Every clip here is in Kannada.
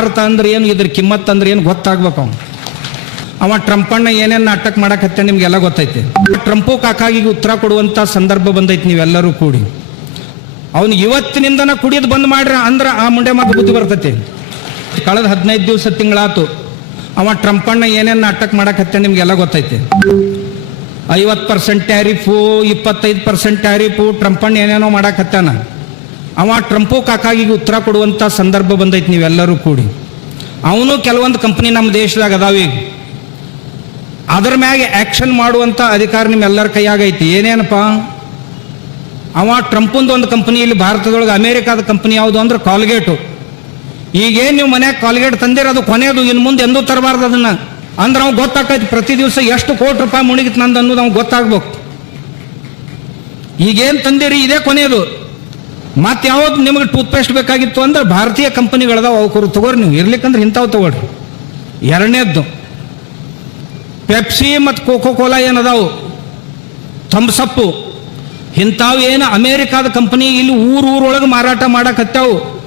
ಭಾರತ ಅಂದ್ರೆ ಏನು, ಇದ್ರ ಕಿಮ್ಮತ್ ಅಂದ್ರೆ ಏನು ಗೊತ್ತಾಗ್ಬೇಕು ಅವ್ನು. ಅವ ಟ್ರಂಪಣ್ಣ ಏನೇನು ನಾಟಕ ಮಾಡಕತ್ತೆ ನಿಮ್ಗೆಲ್ಲ ಗೊತ್ತೈತಿ. ಟ್ರಂಪು ಕಾಕಾಗಿ ಉತ್ತರ ಕೊಡುವಂತ ಸಂದರ್ಭ ಬಂದೈತಿ ನೀವೆಲ್ಲರೂ ಕೂಡಿ. ಅವನು ಇವತ್ತಿನಿಂದನ ಕುಡಿಯೋದು ಬಂದ್ ಮಾಡ್ರಿ ಅಂದ್ರೆ ಆ ಮುಂಡೆ ಮಾತು ಬುದ್ಧಿ ಬರ್ತೈತಿ. ಕಳೆದ ಹದಿನೈದು ದಿವಸ ತಿಂಗಳಾತು, ಅವ ಟ್ರಂಪಣ್ಣ ಏನೇನು ನಾಟಕ ಮಾಡಕತ್ತೆ ನಿಮ್ಗೆಲ್ಲ ಗೊತ್ತೈತಿ. ಐವತ್ತು ಪರ್ಸೆಂಟ್ ಟ್ಯಾರಿಫು, ಇಪ್ಪತ್ತೈದು ಪರ್ಸೆಂಟ್ ಟ್ಯಾರಿಫು ಟ್ರಂಪಣ್ಣ ಏನೇನೋ ಮಾಡಕತ್ತಾನ ಅವ ಟ್ರಂಪೋ ಕಾಕಾಗಿಗೆ ಉತ್ತರ ಕೊಡುವಂಥ ಸಂದರ್ಭ ಬಂದೈತಿ ನೀವೆಲ್ಲರೂ ಕೂಡಿ. ಅವನು ಕೆಲವೊಂದು ಕಂಪ್ನಿ ನಮ್ಮ ದೇಶದಾಗ ಅದಾವೆ ಈಗ. ಅದ್ರ ಮ್ಯಾಗೆ ಆ್ಯಕ್ಷನ್ ಮಾಡುವಂಥ ಅಧಿಕಾರ ನಿಮ್ಮೆಲ್ಲರ ಕೈಯಾಗೈತಿ ಏನೇನಪ್ಪ? ಅವ ಟ್ರಂಪಂದು ಒಂದು ಕಂಪ್ನಿ ಇಲ್ಲಿ ಭಾರತದೊಳಗೆ ಅಮೇರಿಕಾದ ಕಂಪನಿ ಯಾವುದು ಅಂದ್ರೆ ಕಾಲ್ಗೇಟು ಈಗೇನು ನೀವು ಮನ್ಯಾಗ ಕಾಲ್ಗೇಟ್ ತಂದಿರೋದು ಕೊನೆಯದು ಇನ್ನು ಮುಂದೆ ಎಂದೂ ತರಬಾರ್ದು ಅದನ್ನು. ಅಂದ್ರೆ ಅವ್ನು ಗೊತ್ತಾಕೈತಿ, ಪ್ರತಿ ದಿವಸ ಎಷ್ಟು ಕೋಟಿ ರೂಪಾಯಿ ಮುಣಿಗಿತ್ತು ನಂದು ಅನ್ನೋದು ಅವ್ನು ಗೊತ್ತಾಗ್ಬೇಕು. ಈಗೇನು ತಂದಿರಿ, ಇದೇ ಕೊನೆಯದು ಮತ್ತೆ ಯಾವ್ದು ನಿಮಗೆ ಟೂತ್ಪೇಸ್ಟ್ ಬೇಕಾಗಿತ್ತು ಅಂದ್ರೆ ಭಾರತೀಯ ಕಂಪನಿಗಳದಾವ ಅವಕರು ತಗೋರಿ ನೀವು. ಇರ್ಲಿಕ್ಕಂದ್ರೆ ಇಂಥವು ತಗೊಳ್ರಿ. ಎರಡನೇದ್ದು ಪೆಪ್ಸಿ ಮತ್ತು ಕೋಕೋ ಕೋಲಾ ಏನದಾವು ಥಮ್ಸಪ್ಪು ಇಂಥವು ಏನು ಅಮೇರಿಕಾದ ಕಂಪನಿ ಇಲ್ಲಿ ಊರು ಊರೊಳಗೆ ಮಾರಾಟ ಮಾಡಕತ್ತಾವು.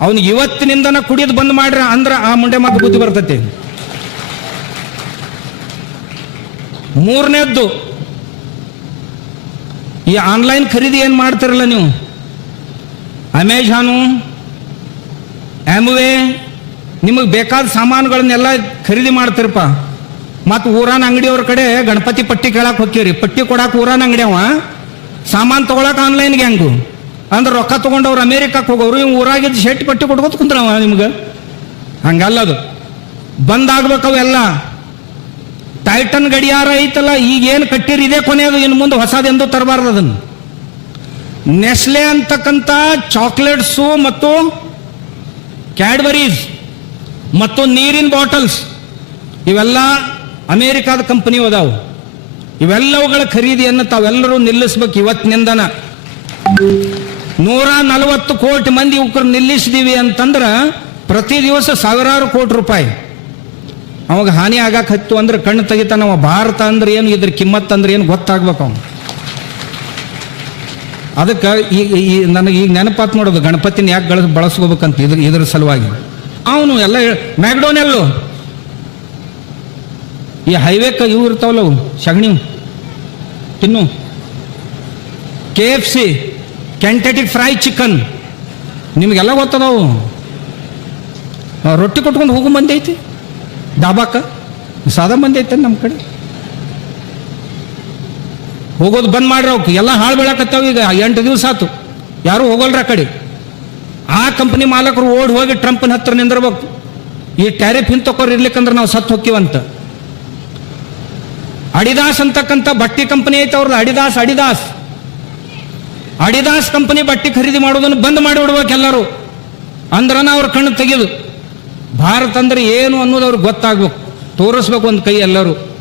ಅವನು ಇವತ್ತಿನಿಂದನ ಕುಡಿಯೋದು ಬಂದ್ ಮಾಡ್ರಿ ಅಂದ್ರೆ ಆ ಮುಂಡೆ ಮಾತು ಬುದ್ಧಿ ಬರ್ತೈತಿ. ಮೂರನೇದ್ದು, ಈ ಆನ್ಲೈನ್ ಖರೀದಿ ಏನು ಮಾಡ್ತಿರಲ್ಲ ನೀವು? ಅಮೆಜಾನು ಆಮ್ವೇ ನಿಮಗೆ ಬೇಕಾದ ಸಾಮಾನುಗಳನ್ನೆಲ್ಲ ಖರೀದಿ ಮಾಡ್ತಿರಪ್ಪ. ಮತ್ತು ಊರಾನ ಅಂಗಡಿಯವ್ರ ಕಡೆ ಗಣಪತಿ ಪಟ್ಟಿ ಕೇಳಕ್ಕೆ ಹೋಗ್ತೀರಿ ಪಟ್ಟಿ ಕೊಡಕ್ಕೆ ಊರಾನ ಅಂಗಡಿ ಅವ. ಸಾಮಾನು ತೊಗೊಳಕ್ಕೆ ಆನ್ಲೈನ್ಗೆ ಹೆಂಗು? ಅಂದ್ರೆ ರೊಕ್ಕ ತೊಗೊಂಡವ್ರು ಅಮೇರಿಕಕ್ಕೆ ಹೋಗೋರು ಇವ್ ಊರಾಗಿದ್ದು ಶೆಟ್ಟಿ ಪಟ್ಟಿ ಕೊಡ್ಕೋತ ಕುಂತ್ರವ ನಿಮ್ಗೆ? ಹಂಗಲ್ಲ ಅದು. ಬಂದಾಗ್ಬೇಕು ಅವೆಲ್ಲ ಟೈಟನ್ ಗಡಿಯಾರ ಐತಲ್ಲ, ಈಗೇನು ಕಟ್ಟಿರಿ ಇದೇ ಕೊನೆಯದು ಇನ್ನು ಮುಂದೆ ಹೊಸದೆಂದು ತರಬಾರ್ದು ಅದನ್ನು. ನೆಸ್ಲೆ ಅಂತಕ್ಕಂಥ ಚಾಕ್ಲೇಟ್ಸು ಮತ್ತು ಕ್ಯಾಡ್ಬರೀಸ್ ಮತ್ತು ನೀರಿನ ಬಾಟಲ್ಸ್ ಇವೆಲ್ಲ ಅಮೇರಿಕಾದ ಕಂಪನಿ ಅದಾವು ಇವೆಲ್ಲವುಗಳ ಖರೀದಿಯನ್ನು ತಾವೆಲ್ಲರೂ ನಿಲ್ಲಿಸ್ಬೇಕು ಇವತ್ತಿನಿಂದನ ನೂರ ನಲವತ್ತು ಕೋಟಿ ಮಂದಿ ಯುವಕರು ನಿಲ್ಲಿಸಿದೀವಿ ಅಂತಂದ್ರೆ ಪ್ರತಿ ದಿವಸ ಸಾವಿರಾರು ಕೋಟಿ ರೂಪಾಯಿ. ಅವಾಗ ಹಾನಿ ಆಗಾಕತ್ತು ಅಂದ್ರೆ ಕಣ್ಣು ತೆಗಿತಾನ ಅವ. ಭಾರತ ಅಂದ್ರೆ ಏನು? ಇದ್ರ ಕಿಮ್ಮತ್ ಅಂದ್ರೆ ಏನು? ಗೊತ್ತಾಗ್ಬೇಕು ಅವನು. ಅದಕ್ಕೆ ಈಗ ಈ ನನಗೆ ಈಗ ನೆನಪಾತ್ ನೋಡೋದು ಗಣಪತಿನ ಯಾಕೆ ಗಳ ಬಳಸ್ಕೋಬೇಕಂತ ಇದ್ರ ಇದ್ರ ಸಲುವಾಗಿ. ಅವನು ಎಲ್ಲ ಮ್ಯಾಕ್ಡೋನೆಲ್ಲು ಈ ಹೈವೇಕ ಇವು ಇರ್ತಾವಲ್ಲ ಅವು? ಸಗಣಿ ತಿನ್ನು. K F C Kentucky fry chicken ನಿಮಗೆಲ್ಲ ಗೊತ್ತದವು? ರೊಟ್ಟಿ ಕೊಟ್ಕೊಂಡು ಹೋಗು ಮಂದಿ ಐತಿ. ಡಾಬಾಕ. ಸಾದಾ ಮಂದಿ ನಮ್ಮ ಕಡೆ? ಹೋಗೋದು ಬಂದ್ ಮಾಡ್ರಿ ಅವಕ್ಕೆ ಎಲ್ಲ ಹಾಳು ಬೀಳಕತ್ತಾವ ಈಗ. ಎಂಟು ದಿವಸ ಆತು. ಯಾರು ಹೋಗಲ್ರ ಕಡೆ. ಆ ಕಂಪನಿ ಮಾಲಕರು ಓಡಿ ಹೋಗಿ ಟ್ರಂಪ್ನ ಹತ್ರ ನಿಂದಿರ್ಬೇಕು. ಈ ಟ್ಯಾರಿಫ್ ಹಿಂತಕೋರು ಇರ್ಲಿಕ್ಕಂದ್ರೆ ನಾವು ಸತ್ತು ಹೋಕ್ಕಿವಂತ. ಅಡಿದಾಸ್ ಅಂತಕ್ಕಂಥ ಬಟ್ಟೆ ಕಂಪನಿ ಐತೆ ಅವ್ರದ್ದು ಅಡಿದಾಸ್ ಅಡಿದಾಸ್. ಅಡಿದಾಸ್ ಕಂಪನಿ ಬಟ್ಟೆ ಖರೀದಿ ಮಾಡೋದನ್ನು ಬಂದ್ ಮಾಡಿ ಬಿಡ್ಬೇಕು ಎಲ್ಲರೂ. ಅಂದ್ರನ ಅವ್ರ ಕಣ್ಣು ತೆಗೆದು. ಭಾರತ ಅಂದ್ರೆ ಏನು ಅನ್ನೋದು ಅವ್ರಿಗೆ ಗೊತ್ತಾಗ್ಬೇಕು. ತೋರಿಸ್ಬೇಕು ಒಂದು ಕೈ ಎಲ್ಲರೂ.